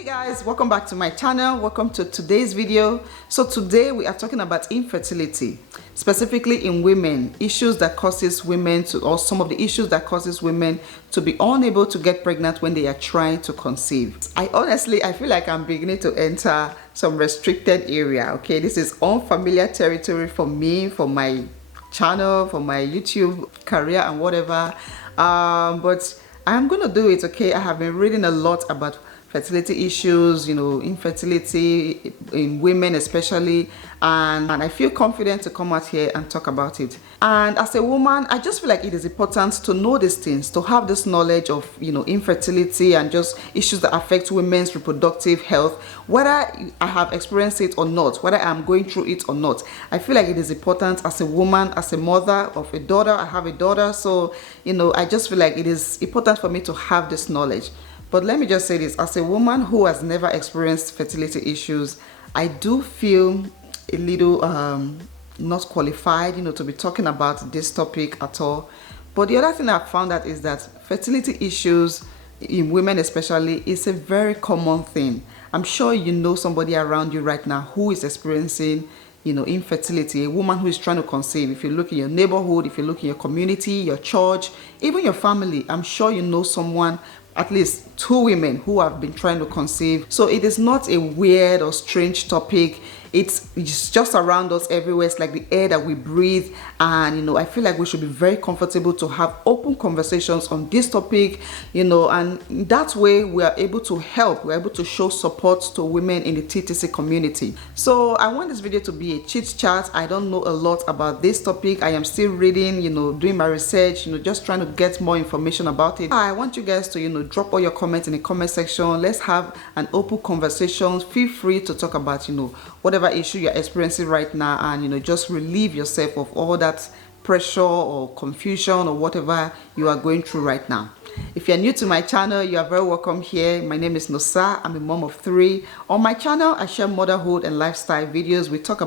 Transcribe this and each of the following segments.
Hey guys, welcome back to my channel. Welcome to today's video. So today we are talking about infertility, specifically in women, issues that causes women to, or some of the issues that causes women to be unable to get pregnant when they are trying to conceive. I feel like I'm beginning to enter some restricted area. Okay, this is unfamiliar territory for me, for my channel, for my YouTube career and whatever. But I'm gonna do it. Okay, I have been reading a lot about fertility issues, infertility in women especially, and I feel confident to come out here and talk about it. And as a woman, I just feel like it is important to know these things, to have this knowledge of infertility and just issues that affect women's reproductive health, whether I have experienced it or not, whether I'm going through it or not. I feel like it is important as a woman, as a mother of a daughter. I have a daughter, so I just feel like it is important for me to have this knowledge. But let me just say this, as a woman who has never experienced fertility issues, I do feel a little not qualified, to be talking about this topic at all. But the other thing I've found out is that fertility issues in women especially is a very common thing. I'm sure you know somebody around you right now who is experiencing infertility, a woman who is trying to conceive. If you look in your neighborhood, if you look in your community, your church, even your family, I'm sure you know someone, at least two women who have been trying to conceive. So it is not a weird or strange topic. It's just around us everywhere. It's like the air that we breathe, and I feel like we should be very comfortable to have open conversations on this topic, and that way we are able to help, we're able to show support to women in the TTC community. So I want this video to be a chit chat. I don't know a lot about this topic. I am still reading, doing my research, just trying to get more information about it. I want you guys to drop all your comments in the comment section. Let's have an open conversation. Feel free to talk about whatever issue you're experiencing right now, and just relieve yourself of all that pressure or confusion or whatever you are going through right now. If you're new to my channel, you are very welcome here. My name is Nosa. I'm a mom of 3. On my channel, I share motherhood and lifestyle videos. We talk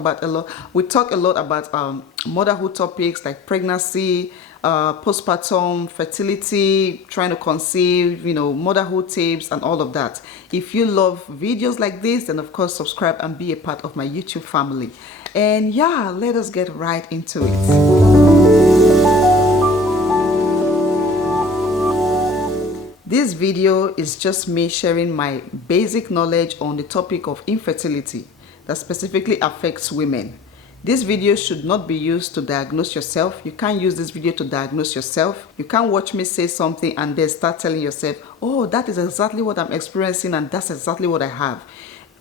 a lot about motherhood topics like pregnancy, postpartum, fertility, trying to conceive, motherhood tips and all of that. If you love videos like this, then of course subscribe and be a part of my YouTube family. And yeah, let us get right into it. This video is just me sharing my basic knowledge on the topic of infertility that specifically affects women. This video should not be used to diagnose yourself. You can't use this video to diagnose yourself. You can't watch me say something and then start telling yourself, oh, that is exactly what I'm experiencing and that's exactly what I have.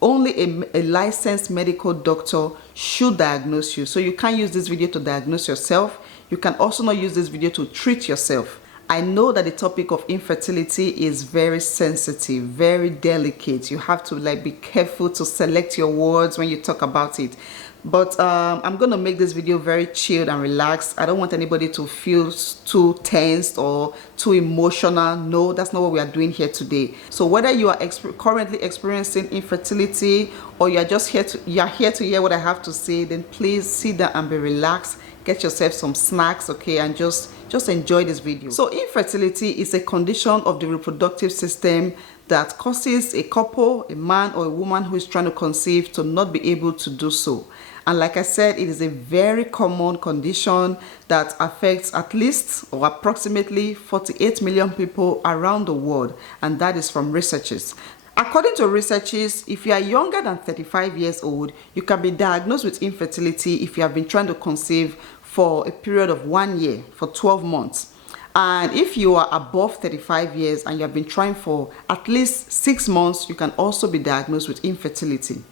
Only a licensed medical doctor should diagnose you. So you can't use this video to diagnose yourself. You can also not use this video to treat yourself. I know that the topic of infertility is very sensitive, very delicate. You have to be careful to select your words when you talk about it. But I'm going to make this video very chilled and relaxed. I don't want anybody to feel too tensed or too emotional. No, that's not what we are doing here today. So whether you are currently experiencing infertility or you are just here to hear what I have to say, then please sit down and be relaxed. Get yourself some snacks, okay, and just enjoy this video. So infertility is a condition of the reproductive system that causes a couple, a man or a woman who is trying to conceive, to not be able to do so. And like I said, it is a very common condition that affects at least or approximately 48 million people around the world, and that is from researchers. According to researchers, if you are younger than 35 years old, you can be diagnosed with infertility if you have been trying to conceive for a period of 1 year, for 12 months. And if you are above 35 years and you have been trying for at least 6 months, you can also be diagnosed with infertility.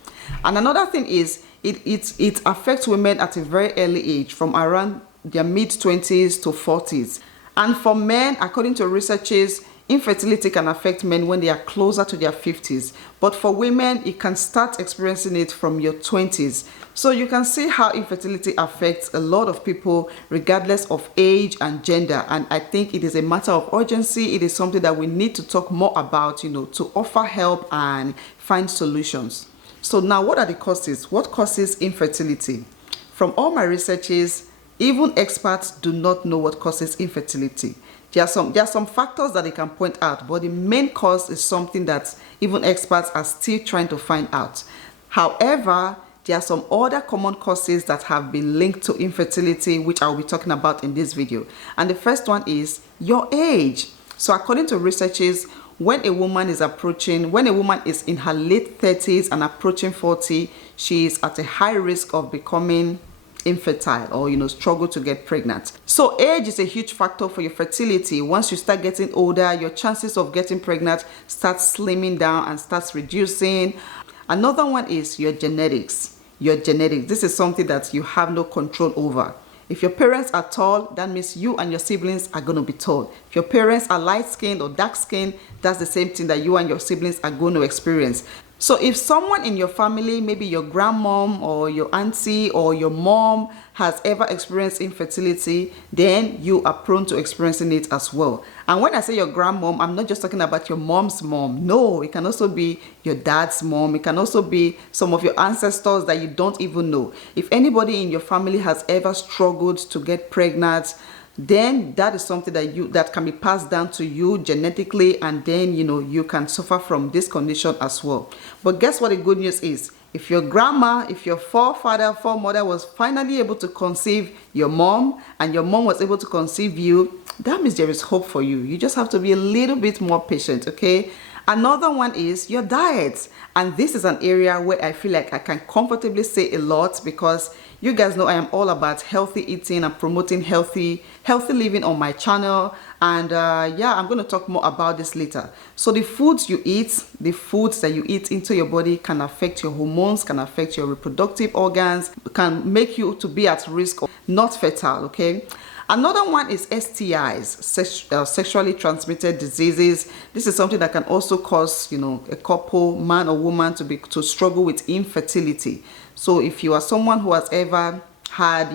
And another thing is, it affects women at a very early age, from around their mid-20s to 40s. And for men, according to researchers, infertility can affect men when they are closer to their 50s. But for women, you can start experiencing it from your 20s. So you can see how infertility affects a lot of people regardless of age and gender. And I think it is a matter of urgency. It is something that we need to talk more about, to offer help and find solutions. So now, what are the causes? What causes infertility? From all my researches, even experts do not know what causes infertility. There are some factors that they can point out, but the main cause is something that even experts are still trying to find out. However, there are some other common causes that have been linked to infertility, which I'll be talking about in this video. And the first one is your age. So according to researchers, when a woman is in her late 30s and approaching 40, she is at a high risk of becoming infertile or struggle to get pregnant. So age is a huge factor for your fertility. Once you start getting older, your chances of getting pregnant start slimming down and starts reducing. Another one is your genetics. This is something that you have no control over. If your parents are tall, that means you and your siblings are going to be tall. If your parents are light-skinned or dark-skinned, that's the same thing that you and your siblings are going to experience. So if someone in your family, maybe your grandmom or your auntie or your mom, has ever experienced infertility, then you are prone to experiencing it as well. And when I say your grandmom, I'm not just talking about your mom's mom. No, it can also be your dad's mom. It can also be some of your ancestors that you don't even know. If anybody in your family has ever struggled to get pregnant, then that is something that can be passed down to you genetically, and then you can suffer from this condition as well. But guess what the good news is? If your grandma, if your foremother was finally able to conceive your mom, and your mom was able to conceive you, that means there is hope for you. You just have to be a little bit more patient, okay? Another one is your diet. And this is an area where I feel like I can comfortably say a lot, because you guys know I am all about healthy eating and promoting healthy living on my channel. And yeah, I'm going to talk more about this later. So the foods that you eat into your body can affect your hormones, can affect your reproductive organs, can make you to be at risk of not fertile, okay? Another one is STIs, sexually transmitted diseases. This is something that can also cause, a couple, man or woman, to struggle with infertility. So if you are someone who has ever had,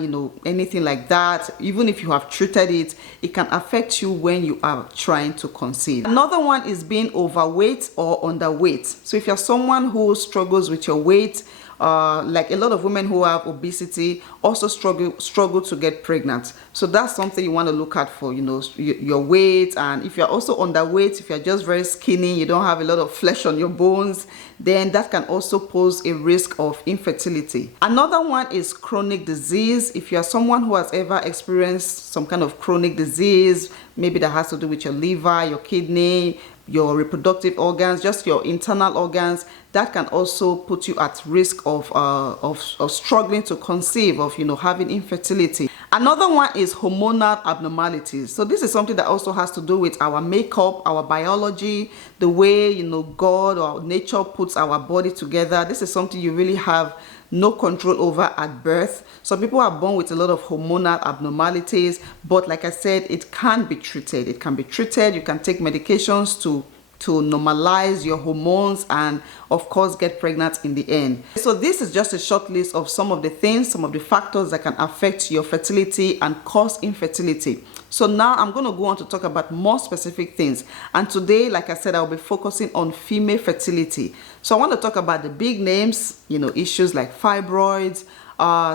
anything like that, even if you have treated it, it can affect you when you are trying to conceive. Another one is being overweight or underweight. So if you're someone who struggles with your weight, like a lot of women who have obesity also struggle to get pregnant. So that's something you want to look at for, your weight. And if you're also underweight, if you're just very skinny, you don't have a lot of flesh on your bones, then that can also pose a risk of infertility. Another one is chronic disease. If you're someone who has ever experienced some kind of chronic disease, maybe that has to do with your liver, your kidney, your reproductive organs, just your internal organs, that can also put you at risk of struggling to conceive, of having infertility. Another one is hormonal abnormalities. So this is something that also has to do with our makeup, our biology, the way God or nature puts our body together. This is something you really have no control over at birth. Some people are born with a lot of hormonal abnormalities, but like I said, it can be treated. It can be treated. You can take medications to normalize your hormones and of course get pregnant in the end. So this is just a short list of some of the factors that can affect your fertility and cause infertility. So now I'm going to go on to talk about more specific things. And today, like I said, I'll be focusing on female fertility. So I want to talk about the big names, issues like fibroids,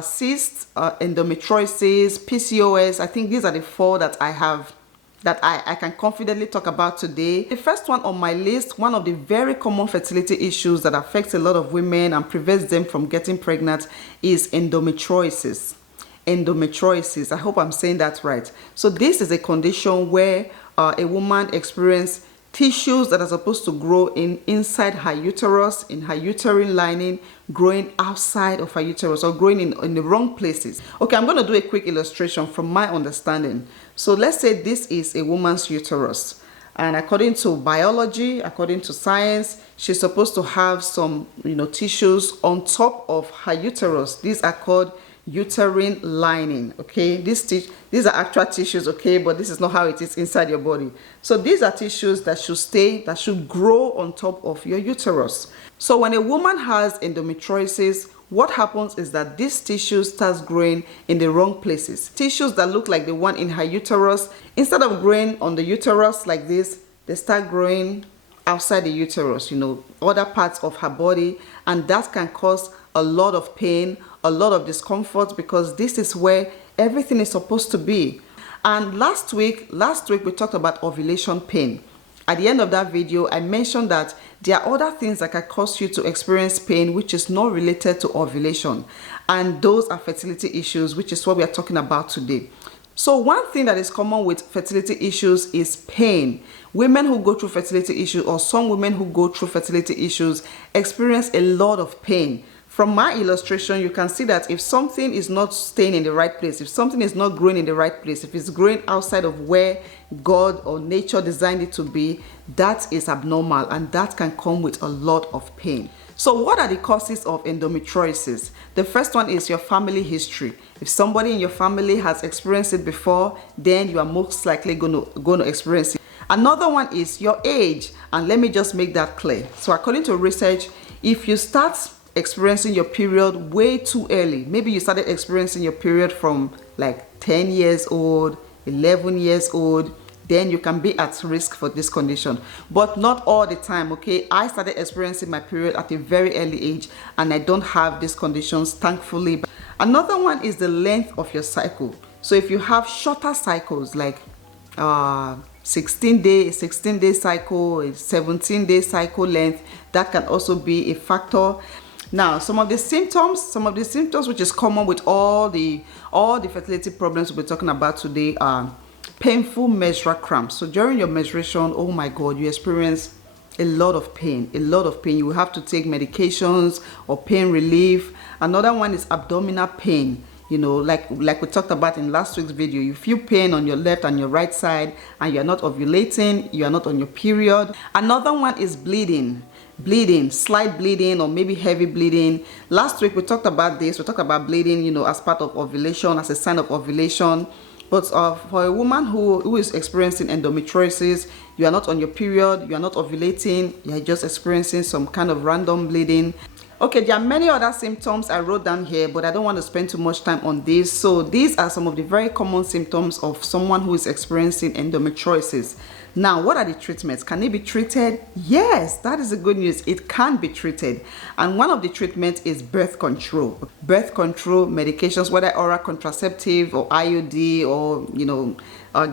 cysts, endometriosis, PCOS. I think these are the 4 that I can confidently talk about today. The first one on my list, one of the very common fertility issues that affects a lot of women and prevents them from getting pregnant, is endometriosis. Endometriosis, I hope I'm saying that right. So this is a condition where a woman experiences tissues that are supposed to grow inside her uterus, in her uterine lining, growing outside of her uterus, or growing in the wrong places. Okay, I'm going to do a quick illustration from my understanding. So let's say this is a woman's uterus, and according to biology, according to science, she's supposed to have some tissues on top of her uterus. These are called uterine lining. Okay, these are actual tissues, okay, but this is not how it is inside your body. So these are tissues that should grow on top of your uterus. So when a woman has endometriosis, what happens is that this tissue starts growing in the wrong places. Tissues that look like the one in her uterus, instead of growing on the uterus like this, they start growing outside the uterus, other parts of her body, and that can cause a lot of pain, a lot of discomfort, because this is where everything is supposed to be. And last week we talked about ovulation pain. At the end of that video, I mentioned that there are other things that can cause you to experience pain which is not related to ovulation, and those are fertility issues, which is what we are talking about today. So one thing that is common with fertility issues is pain. Women who go through fertility issues, or some women who go through fertility issues, experience a lot of pain. From my illustration, you can see that if something is not staying in the right place, if something is not growing in the right place, if it's growing outside of where God or nature designed it to be, that is abnormal, and that can come with a lot of pain. So what are the causes of endometriosis? The first one is your family history. If somebody in your family has experienced it before, then you are most likely going to experience it. Another one is your age, and let me just make that clear. So according to research, if you start experiencing your period way too early, maybe you started experiencing your period from like 10 years old, 11 years old, then you can be at risk for this condition. But not all the time, okay? I started experiencing my period at a very early age, and I don't have these conditions, thankfully. Another one is the length of your cycle. So if you have shorter cycles, like 16-day cycle, a 17-day cycle length, that can also be a factor. Now, some of the symptoms which is common with all the fertility problems we'll be talking about today are painful menstrual cramps. So during your menstruation, oh my God, you experience a lot of pain. You will have to take medications or pain relief. Another one is abdominal pain. You know, like we talked about in last week's video, you feel pain on your left and your right side, and you're not ovulating, you are not on your period. Another one is bleeding, slight bleeding or maybe heavy bleeding. Last week we talked about this. We talked about bleeding, you know, as part of ovulation, as a sign of ovulation. But for a woman who is experiencing endometriosis, you are not on your period, you are not ovulating, you are just experiencing some kind of random bleeding. Okay, there are many other symptoms I wrote down here, but I don't want to spend too much time on this. So these are some of the very common symptoms of someone who is experiencing endometriosis. Now, what are the treatments? Can it be treated? Yes, that is the good news. It can be treated. And one of the treatments is birth control. Birth control medications, whether oral contraceptive or IUD or, you know,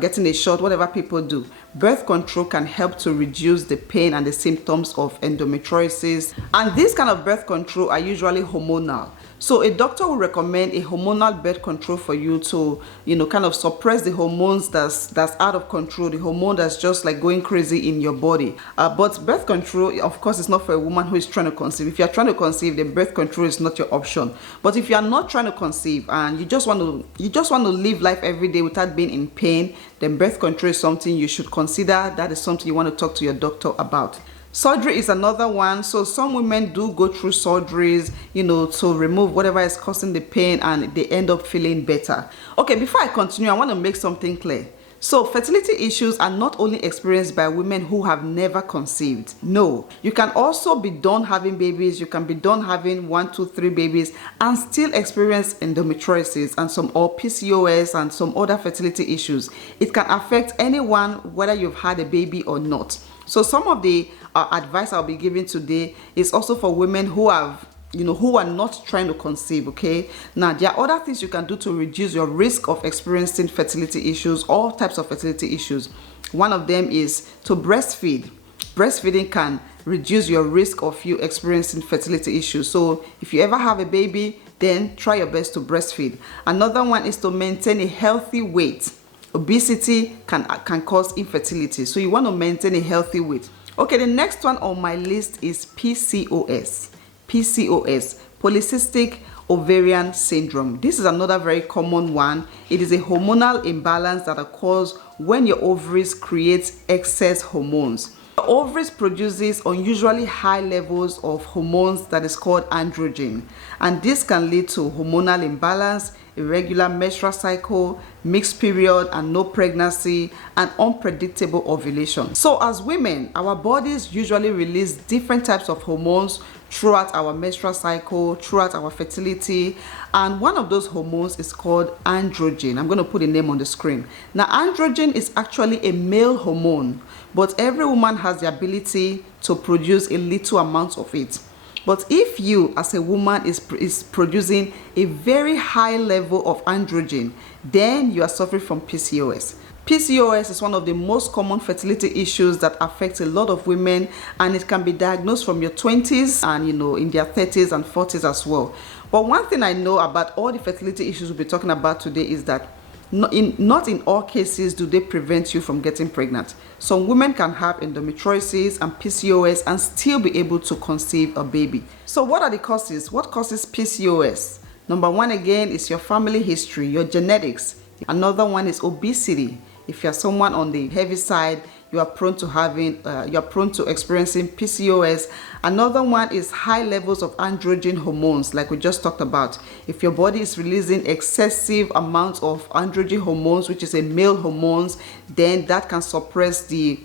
getting a shot, whatever people do. Birth control can help to reduce the pain and the symptoms of endometriosis. And these kind of birth control are usually hormonal. So a doctor will recommend a hormonal birth control for you to, you know, kind of suppress the hormones that's out of control, the hormone that's just like going crazy in your body. But birth control, of course, is not for a woman who is trying to conceive. If you're trying to conceive, then birth control is not your option. But if you are not trying to conceive and you just want to live life every day without being in pain, then birth control is something you should consider. That is something you want to talk to your doctor about. Surgery is another one. So some women do go through surgeries, you know, to remove whatever is causing the pain, and they end up feeling better. Okay, before I continue, I want to make something clear. So fertility issues are not only experienced by women who have never conceived. No, you can also be done having babies. You can be done having 1, 2, 3 babies and still experience endometriosis and or PCOS and some other fertility issues. It can affect anyone, whether you've had a baby or not. So some of the advice I'll be giving today is also for women who have, you know, who are not trying to conceive. Okay, now there are other things you can do to reduce your risk of experiencing fertility issues, all types of fertility issues. One of them is to breastfeed. Breastfeeding can reduce your risk of you experiencing fertility issues. So if you ever have a baby, then try your best to breastfeed. Another one is to maintain a healthy weight. Obesity can cause infertility, so you want to maintain a healthy weight. Okay, the next one on my list is PCOS. PCOS, polycystic ovarian syndrome. This is another very common one. It is a hormonal imbalance that occurs when your ovaries create excess hormones. The ovaries produces unusually high levels of hormones that is called androgen, and this can lead to hormonal imbalance, irregular menstrual cycle, mixed period and no pregnancy, and unpredictable ovulation. So as women, our bodies usually release different types of hormones throughout our menstrual cycle, throughout our fertility, and one of those hormones is called androgen. I'm going to put a name on the screen. Now, androgen is actually a male hormone, but every woman has the ability to produce a little amount of it. But if you as a woman is producing a very high level of androgen, then you are suffering from PCOS. PCOS is one of the most common fertility issues that affects a lot of women, and it can be diagnosed from your 20s and in their 30s and 40s as well. But one thing I know about all the fertility issues we'll be talking about today is that not in all cases do they prevent you from getting pregnant. Some women can have endometriosis and PCOS and still be able to conceive a baby. So what are the causes? What causes PCOS? Number one again is your family history, your genetics. Another one is obesity. If you're someone on the heavy side, you are prone to experiencing PCOS. Another one is high levels of androgen hormones, like we just talked about. If your body is releasing excessive amounts of androgen hormones, which is a male hormones, then that can suppress the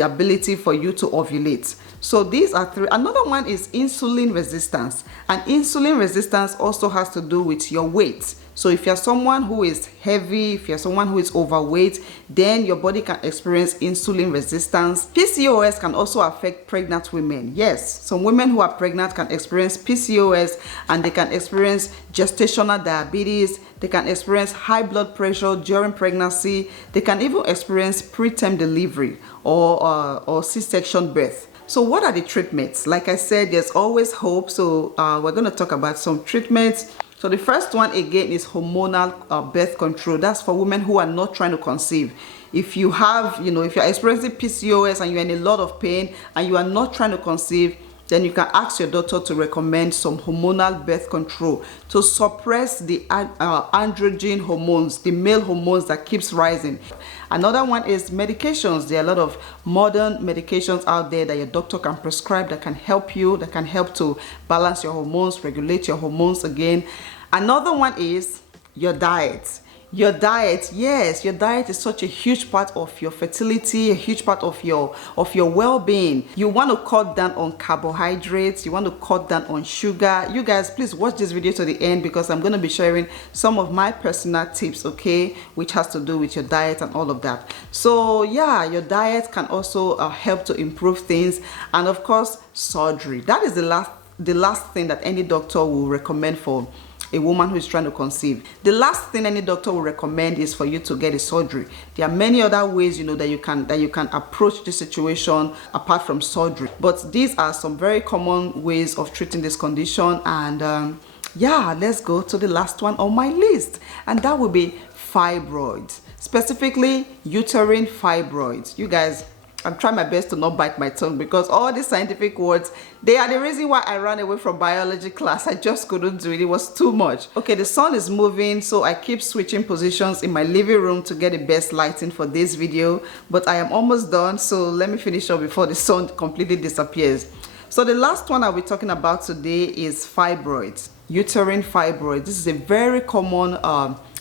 ability for you to ovulate. So these are three. Another one is insulin resistance, and insulin resistance also has to do with your weight. So if you're someone who is heavy, if you're someone who is overweight, then your body can experience insulin resistance. PCOS can also affect pregnant women. Yes, some women who are pregnant can experience PCOS, and they can experience gestational diabetes. They can experience high blood pressure during pregnancy. They can even experience preterm delivery or C-section birth. So what are the treatments? Like I said, there's always hope. So we're going to talk about some treatments. So the first one again is hormonal birth control. That's for women who are not trying to conceive. If you have, if you're experiencing PCOS and you're in a lot of pain and you are not trying to conceive, then you can ask your doctor to recommend some hormonal birth control to suppress the androgen hormones, the male hormones that keeps rising. Another one is medications. There are a lot of modern medications out there that your doctor can prescribe that can help you, that can help to balance your hormones, regulate your hormones again. Another one is your diet. Your diet, yes, your diet is such a huge part of your fertility, a huge part of your well-being. You want to cut down on carbohydrates, you want to cut down on sugar. You guys, please watch this video to the end because I'm going to be sharing some of my personal tips, okay, which has to do with your diet and all of that. So yeah, your diet can also help to improve things, and of course, surgery. That is the last thing that any doctor will recommend for a woman who is trying to conceive. The last thing any doctor will recommend is for you to get a surgery. There are many other ways, that you can approach this situation apart from surgery. But these are some very common ways of treating this condition. And yeah, let's go to the last one on my list, and that will be fibroids, specifically uterine fibroids. You guys, I'm trying my best to not bite my tongue because all these scientific words, they are the reason why I ran away from biology class. I just couldn't do it. It was too much. Okay, the sun is moving, so I keep switching positions in my living room to get the best lighting for this video. But I am almost done, so let me finish up before the sun completely disappears. So the last one I'll be talking about today is fibroids, uterine fibroids. This is a very common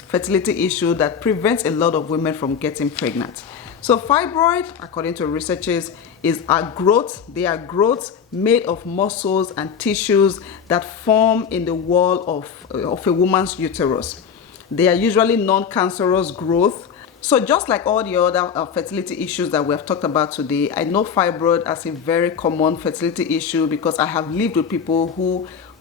fertility issue that prevents a lot of women from getting pregnant. So fibroid, according to researchers, are growths. They are growths made of muscles and tissues that form in the wall of a woman's uterus. They are usually non-cancerous growth. So just like all the other fertility issues that we have talked about today, I know fibroid as a very common fertility issue because I have lived with people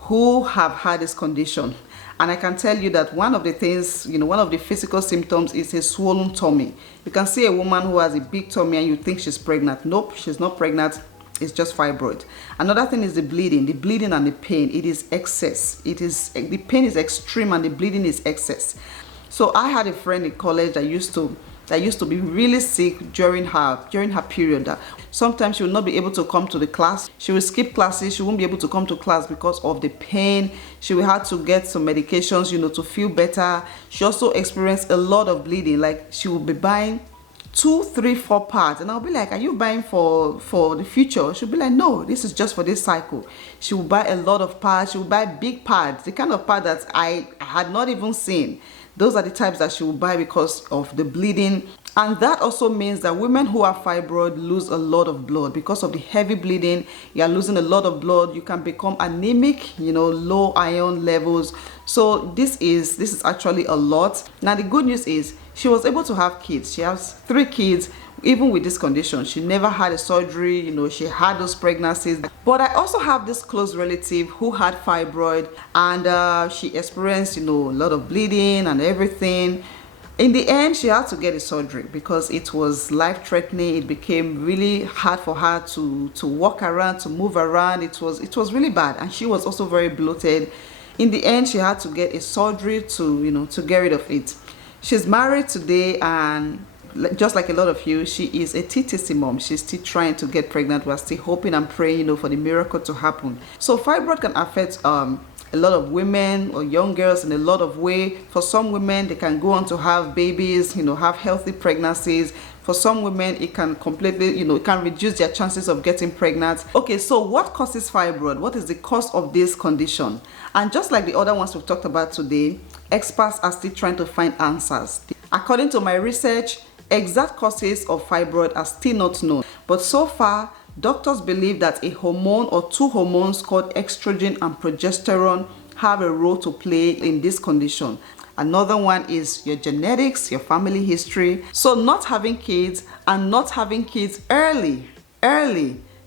who have had this condition. And I can tell you that one of the things, one of the physical symptoms is a swollen tummy. You can see a woman who has a big tummy and you think she's pregnant. Nope, she's not pregnant. It's just fibroid. Another thing is the bleeding and the pain. It is excess. The pain is extreme and the bleeding is excess. So I had a friend in college that used to be really sick during her period. Sometimes she would not be able to come to the class. She would skip classes. She won't be able to come to class because of the pain. She will have to get some medications, to feel better. She also experienced a lot of bleeding. Like she would be buying 2, 3, 4 pads, and I'll be like, are you buying for the future? She'll be like, no, this is just for this cycle. She will buy a lot of pads. She will buy big pads, the kind of pad that I had not even seen. Those are the types that she will buy because of the bleeding. And that also means that women who are fibroid lose a lot of blood. Because of the heavy bleeding, you are losing a lot of blood. You can become anemic, low iron levels. So this is actually a lot. Now the good news is she was able to have kids. She has 3 kids even with this condition. She never had a surgery, you know, she had those pregnancies. But I also have this close relative who had fibroid, and she experienced, you know, a lot of bleeding and everything. In the end, she had to get a surgery because it was life-threatening. It became really hard for her to walk around, to move around. It was really bad, and she was also very bloated. In the end, she had to get a surgery to, you know, to get rid of it. She's married today, and just like a lot of you, she is a TTC mom. She's still trying to get pregnant. We're still hoping and praying, you know, for the miracle to happen. So fibroid can affect a lot of women or young girls in a lot of ways. For some women, they can go on to have babies, you know, have healthy pregnancies. For some women, it can completely, you know, it can reduce their chances of getting pregnant. Okay, so what causes fibroid? What is the cause of this condition? And just like the other ones we've talked about today, experts are still trying to find answers. According to my research, exact causes of fibroid are still not known. But so far, doctors believe that a hormone or two hormones called estrogen and progesterone have a role to play in this condition. Another one is your genetics, your family history. So not having kids and not having kids early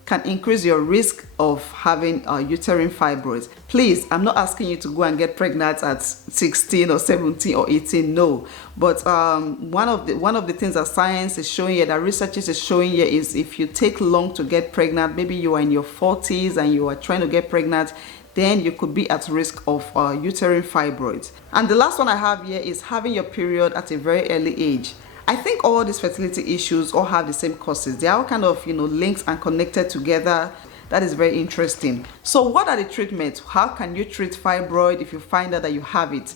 can increase your risk of having uterine fibroids. Please, I'm not asking you to go and get pregnant at 16 or 17 or 18, no. But one of the things that science is showing here, that researchers is showing here, is if you take long to get pregnant, maybe you are in your 40s and you are trying to get pregnant, then you could be at risk of uterine fibroids. And the last one I have here is having your period at a very early age. I think all these fertility issues all have the same causes. They are all kind of, you know, linked and connected together. That is very interesting. So what are the treatments? How can you treat fibroid if you find out that you have it?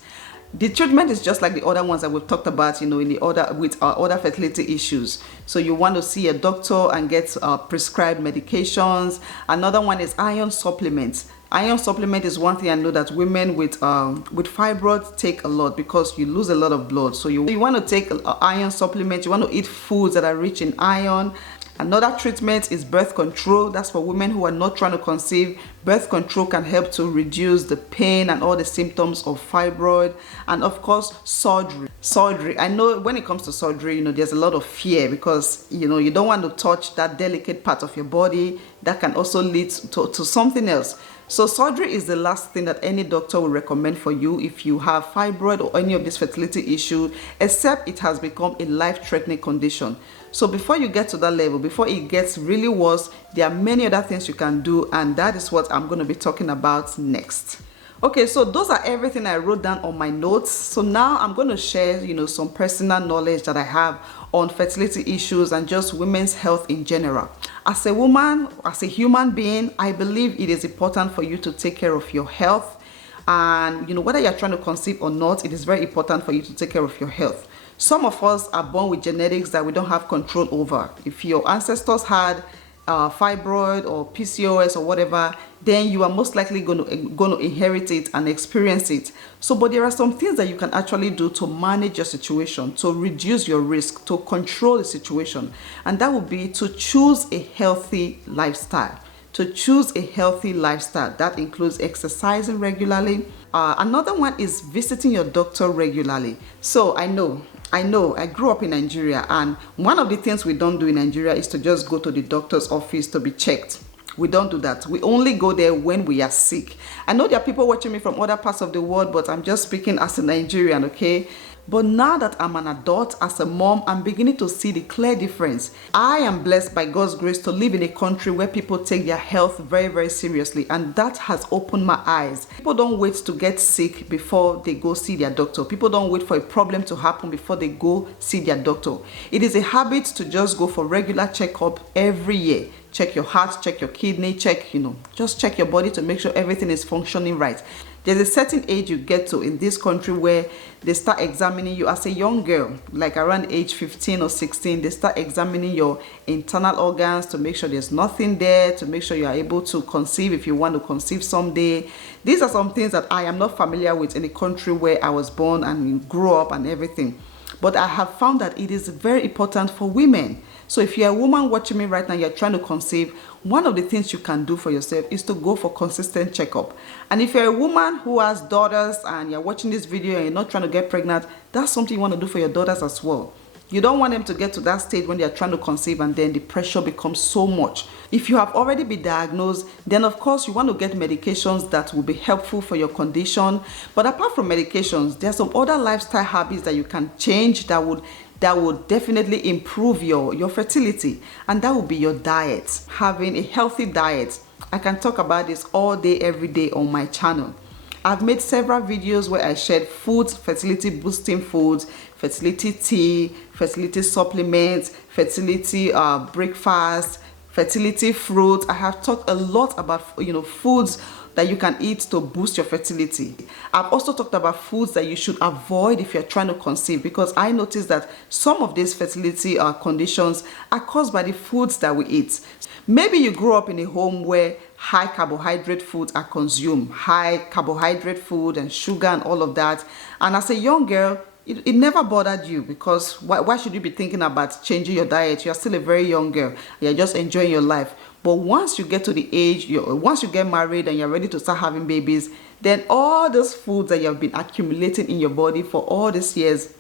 The treatment is just like the other ones that we've talked about, you know, in the other with other fertility issues. So you want to see a doctor and get prescribed medications. Another one is iron supplements. Iron supplement is one thing I know that women with fibroids take a lot, because you lose a lot of blood. So you want to take iron supplement. You want to eat foods that are rich in iron. Another treatment is birth control. That's for women who are not trying to conceive. Birth control can help to reduce the pain and all the symptoms of fibroid. And of course, surgery. I know when it comes to surgery, you know, there's a lot of fear, because, you know, you don't want to touch that delicate part of your body. That can also lead to something else. So surgery is the last thing that any doctor will recommend for you if you have fibroid or any of this fertility issue, except it has become a life-threatening condition. So before you get to that level, before it gets really worse, there are many other things you can do, and that is what I'm going to be talking about next. Okay, so those are everything I wrote down on my notes. So now I'm going to share, you know, some personal knowledge that I have on fertility issues and just women's health in general. As a woman, as a human being, I believe it is important for you to take care of your health. And, you know, whether you're trying to conceive or not, it is very important for you to take care of your health. Some of us are born with genetics that we don't have control over. If your ancestors had fibroid or PCOS or whatever, then you are most likely going to inherit it and experience it. So, but there are some things that you can actually do to manage your situation, to reduce your risk, to control the situation. And that would be to choose a healthy lifestyle. To choose a healthy lifestyle. That includes exercising regularly. Another one is visiting your doctor regularly. So I know, I grew up in Nigeria, and one of the things we don't do in Nigeria is to just go to the doctor's office to be checked. We don't do that. We only go there when we are sick. I know there are people watching me from other parts of the world, but I'm just speaking as a Nigerian, okay? But now that I'm an adult, as a mom, I'm beginning to see the clear difference. I am blessed by God's grace to live in a country where people take their health very, very seriously, and that has opened my eyes. People don't wait to get sick before they go see their doctor. People don't wait for a problem to happen before they go see their doctor. It is a habit to just go for regular checkup every year. Check your heart, check your kidney, check, you know, just check your body to make sure everything is functioning right. There's a certain age you get to in this country where they start examining you as a young girl, like around age 15 or 16. They start examining your internal organs to make sure there's nothing there, to make sure you are able to conceive if you want to conceive someday. These are some things that I am not familiar with in the country where I was born and grew up and everything. But I have found that it is very important for women. So if you're a woman watching me right now, you're trying to conceive, one of the things you can do for yourself is to go for consistent checkup. And if you're a woman who has daughters and you're watching this video and you're not trying to get pregnant, that's something you want to do for your daughters as well. You don't want them to get to that stage when they are trying to conceive and then the pressure becomes so much. If you have already been diagnosed, then of course you want to get medications that will be helpful for your condition. But apart from medications, there are some other lifestyle habits that you can change that would definitely improve your fertility, and that would be your diet. Having a healthy diet. I can talk about this all day, every day on my channel. I've made several videos where I shared foods, fertility boosting foods, fertility tea, fertility supplements, fertility breakfast, fertility fruit. I have talked a lot about foods that you can eat to boost your fertility. I've also talked about foods that you should avoid if you're trying to conceive, because I noticed that some of these fertility conditions are caused by the foods that we eat. Maybe you grew up in a home where high carbohydrate foods are consumed, high carbohydrate food and sugar and all of that. And as a young girl, it never bothered you, because why should you be thinking about changing your diet? You're still a very young girl. You're just enjoying your life. But once you get to the age, once you get married and you're ready to start having babies, then all those foods that you've been accumulating in your body for all these years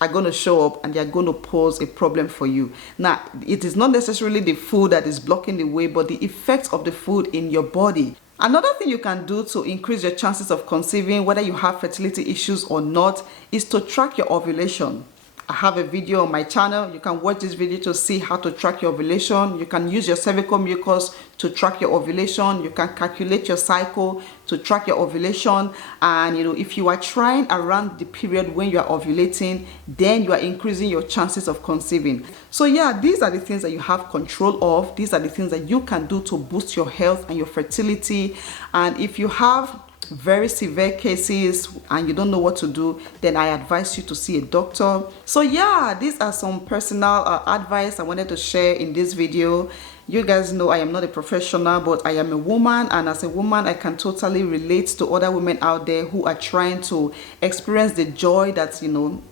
are going to show up, and they're going to pose a problem for you. Now, it is not necessarily the food that is blocking the way, but the effects of the food in your body. Another thing you can do to increase your chances of conceiving, whether you have fertility issues or not, is to track your ovulation. I have a video on my channel. You can watch this video to see how to track your ovulation. You can use your cervical mucus to track your ovulation. You can calculate your cycle to track your ovulation. And if you are trying around the period when you are ovulating, then you are increasing your chances of conceiving. So yeah, these are the things that you have control of. These are the things that you can do to boost your health and your fertility. And if you have very severe cases and you don't know what to do, then I advise you to see a doctor. So yeah, these are some personal advice I wanted to share in this video. You guys know I am not a professional, but I am a woman, and as a woman I can totally relate to other women out there who are trying to experience the joy that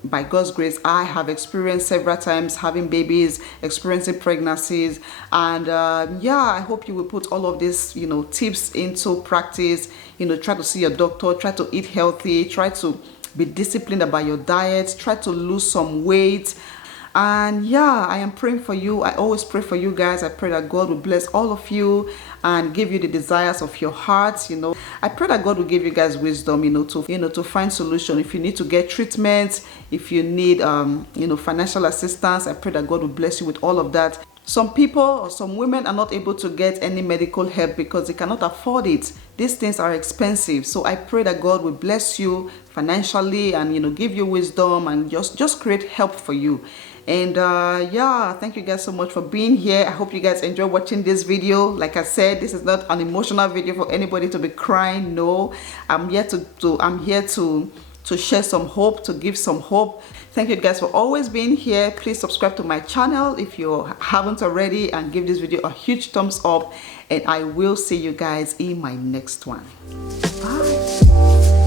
by God's grace I have experienced several times, having babies, experiencing pregnancies. And yeah, I hope you will put all of these tips into practice. Try to see your doctor, try to eat healthy, try to be disciplined about your diet, try to lose some weight. And yeah, I am praying for you. I always pray for you guys. I pray that God will bless all of you and give you the desires of your hearts. I pray that God will give you guys wisdom, to find solution. If you need to get treatment, if you need financial assistance, I pray that God will bless you with all of that. Some people or some women are not able to get any medical help because they cannot afford it. These things are expensive. So I pray that God will bless you financially and give you wisdom and just create help for you. And yeah, thank you guys so much for being here. I hope you guys enjoy watching this video. Like I said, this is not an emotional video for anybody to be crying. No, I'm here to share some hope, to give some hope. Thank you guys for always being here. Please subscribe to my channel if you haven't already, and give this video a huge thumbs up, and I will see you guys in my next one. Bye.